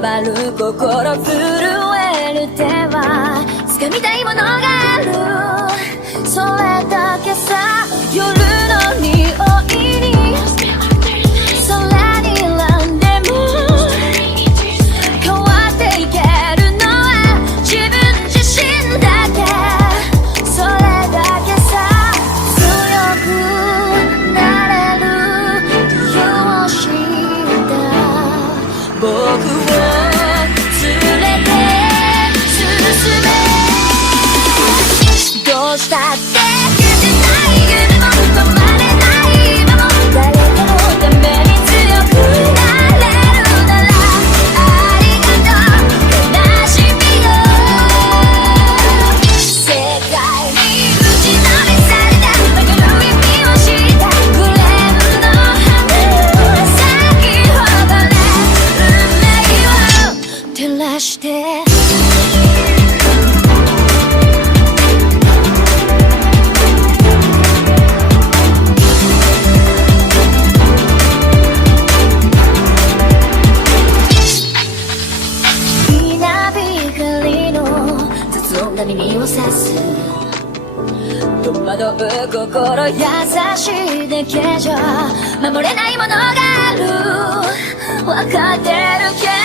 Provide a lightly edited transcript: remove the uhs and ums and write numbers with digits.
回る心震える手は掴みたいものがある、それだけさ。夜の匂いに空に選んでも変わっていけるのは自分自身だけ、それだけさ。強くなれる理由を知った僕を連れて進め、どうしたって夢も止まれない今も誰かのために強くなれるならありがとう悲しみよ。世界に打ちのめされた曲の意味を知ったグレープの花咲き誇れ運命を照らして。耳を刺す戸惑う心優しいだけじゃ守れないものがある、分かってるけど